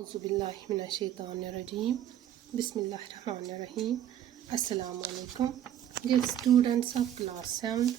Auzubillahiminash-shaytanir-rajim. Bismillahir-rahmanir-rahim. Assalamu alaikum. Dear students of class 7th,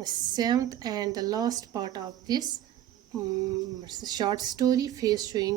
7th and the last part of this short story face showing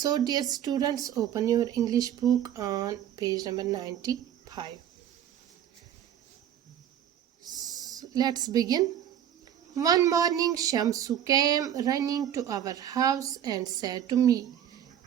So dear students, open your English book on page number 95. Let's begin. One morning Shamsu came running to our house and said to me.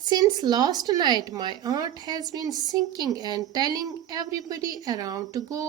Since last night my aunt has been singing and telling everybody around to go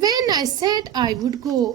When I said I would go,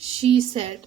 she said,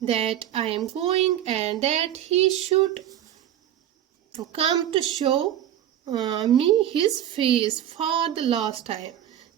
that I am going and that he should come to show me his face for the last time।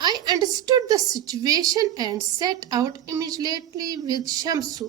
I understood the situation and set out immediately with Shamsu।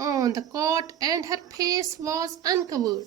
on the cot and her face was uncovered।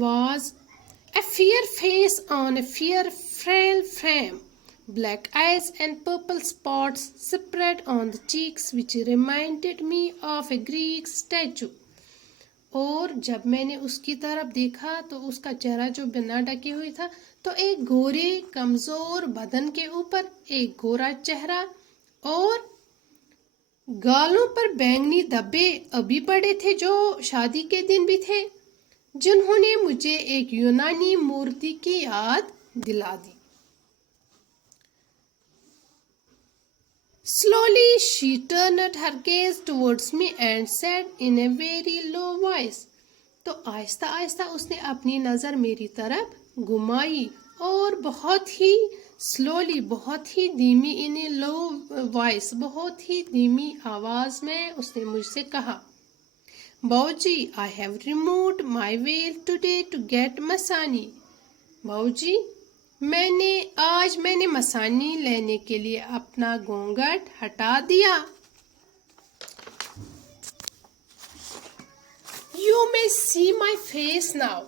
was a fair face on a fair frail frame। Black eyes and purple spots spread on the cheeks which reminded me of a Greek statue. اور جب میں نے اس کی طرف دیکھا تو اس کا چہرہ جو بنا ڈھکے ہوئی تھا تو ایک گورے کمزور بدن کے اوپر ایک گورا چہرہ اور گالوں پر بینگنی دھبے ابھی پڑے تھے جو شادی کے دن بھی تھے، جنہوں نے مجھے ایک یونانی مورتی کی یاد دلا دی۔ Slowly she turned her gaze towards me and said in a very low voice. تو آہستہ آہستہ اس نے اپنی نظر میری طرف گھمائی اور بہت ہی سلولی، بہت ہی دھیمی، ان اے لو وائس، بہت ہی دھیمی آواز میں اس نے مجھ سے کہا، باؤجی I have removed my veil today to get Masani. باؤجی آج میں نے مسانی لینے کے لیے اپنا گھونگھٹ ہٹا دیا۔ You may see my face now.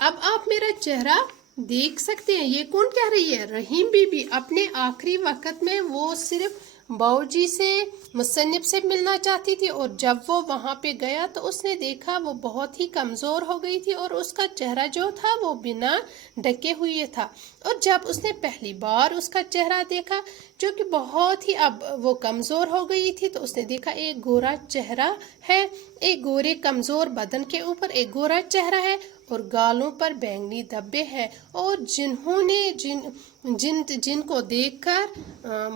اب آپ میرا چہرہ دیکھ سکتے ہیں۔ یہ کون کہہ رہی ہے؟ رحیم بی بی۔ اپنے آخری وقت میں وہ صرف باؤجی سے، مصنف سے ملنا چاہتی تھی، اور جب وہ وہاں پہ گیا تو اس نے دیکھا وہ بہت ہی کمزور ہو گئی تھی اور اس کا چہرہ جو تھا وہ بنا ڈھکے ہوئے تھا، اور جب اس نے پہلی بار اس کا چہرہ دیکھا جو کہ بہت ہی اب وہ کمزور ہو گئی تھی، تو اس نے دیکھا ایک گورا چہرہ ہے، ایک گورے کمزور بدن کے اوپر ایک گورا چہرہ ہے اور گالوں پر بینگنی دھبے ہیں، اور جنہوں نے جن کو دیکھ کر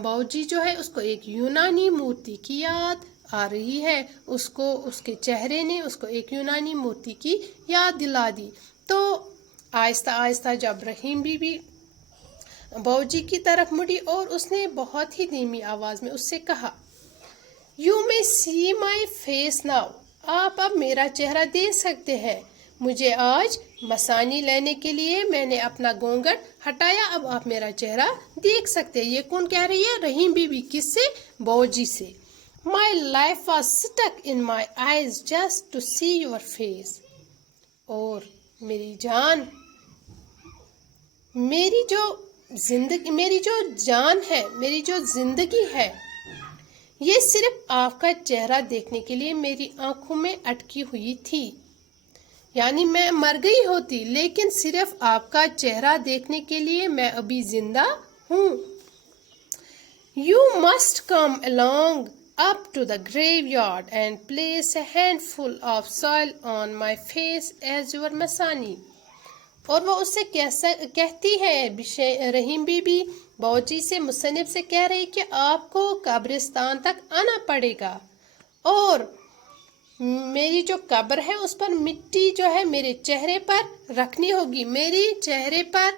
باؤجی جو ہے اس کو ایک یونانی مورتی کی یاد آ رہی ہے، اس کو اس کے چہرے نے اس کو ایک یونانی مورتی کی یاد دلا دی۔ تو آہستہ آہستہ جب رحیم بی بی باؤجی کی طرف مڑی اور اس نے بہت ہی دھیمی آواز میں اس سے کہا، you may see my face now. آپ اب میرا چہرہ دیکھ سکتے ہیں۔ مجھے آج مسانی لینے کے لیے میں نے اپنا گھونگھٹ ہٹایا، اب آپ میرا چہرہ دیکھ سکتے ہیں۔ یہ کون کہہ رہی ہے؟ رحیم بی بی۔ کس سے؟ باؤجی سے۔ My life was stuck in my eyes just to see your face. اور میری جان، میری جو جان ہے، میری جو زندگی ہے، یہ صرف آپ کا چہرہ دیکھنے کے لیے میری آنکھوں میں اٹکی ہوئی تھی۔ یعنی میں مر گئی ہوتی لیکن صرف آپ کا چہرہ دیکھنے کے لیے میں ابھی زندہ ہوں۔ You must come along up to the graveyard and place a handful of soil on my face as your Masani. اور وہ اس سے کہتی ہے، رحیم بی بی باؤجی سے، مصنف سے کہہ رہی کہ آپ کو قبرستان تک آنا پڑے گا اور میری جو قبر ہے اس پر مٹی جو ہے میرے چہرے پر رکھنی ہوگی۔ میرے چہرے پر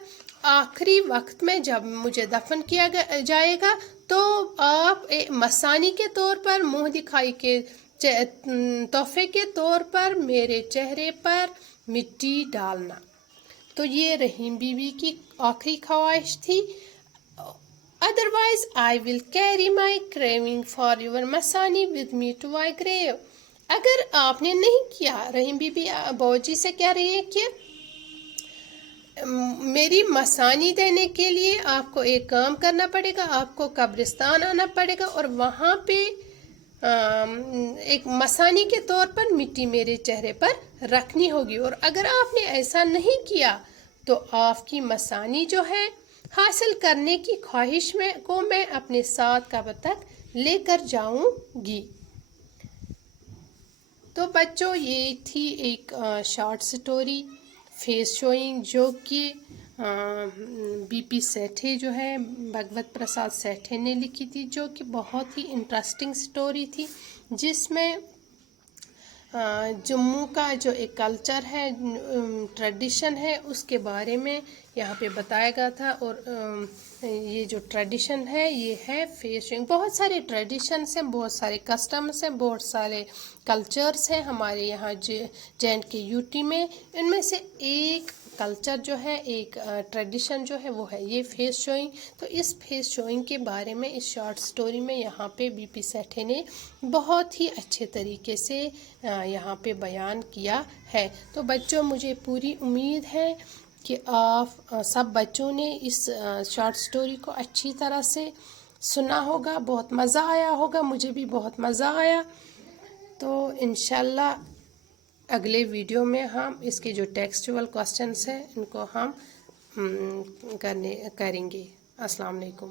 آخری وقت میں جب مجھے دفن کیا جائے گا تو آپ مسانی کے طور پر، منہ دکھائی کے تحفے کے طور پر میرے چہرے پر مٹی ڈالنا۔ تو یہ رحیم بی بی کی آخری خواہش تھی۔ Otherwise I will carry my craving for your Masani with me to my grave. اگر آپ نے نہیں کیا، رحیم بی بی باؤجی سے کہہ رہی ہے کہ میری مسانی دینے کے لیے آپ کو ایک کام کرنا پڑے گا، آپ کو قبرستان آنا پڑے گا اور وہاں پہ ایک مسانی کے طور پر مٹی میرے چہرے پر رکھنی ہوگی، اور اگر آپ نے ایسا نہیں کیا تو آپ کی مسانی جو ہے حاصل کرنے کی خواہش کو میں اپنے ساتھ قبر تک لے کر جاؤں گی۔ تو بچوں یہ تھی ایک شارٹ سٹوری فیس شوئنگ جو کہ بی پی سیٹھے جو ہے، بھگوت پرساد سیٹھے نے لکھی تھی، جو کہ بہت ہی انٹرسٹنگ سٹوری تھی، جس میں جموں کا جو ایک کلچر ہے، ٹریڈیشن ہے، اس کے بارے میں یہاں پہ بتایا گیا تھا۔ اور یہ جو ٹریڈیشن ہے یہ ہے فیس شوئنگ۔ بہت سارے ٹریڈیشنس ہیں، بہت سارے کسٹمس ہیں، بہت سارے کلچرس ہیں ہمارے یہاں JNK UT میں۔ ان میں سے ایک کلچر جو ہے، ایک ٹریڈیشن جو ہے وہ ہے یہ فیس شوئنگ۔ تو اس فیس شوئنگ کے بارے میں اس شارٹ سٹوری میں یہاں پہ بی پی سیٹھے نے بہت ہی اچھے طریقے سے یہاں پہ بیان کیا ہے۔ تو بچوں مجھے پوری امید ہے کہ آپ سب بچوں نے اس شارٹ سٹوری کو اچھی طرح سے سنا ہوگا، بہت مزہ آیا ہوگا، مجھے بھی بہت مزہ آیا۔ تو انشاءاللہ اگلے ویڈیو میں ہم اس کے جو ٹیکسچول کوسچنس ہیں ان کو ہم کریں گے۔ السلام علیکم۔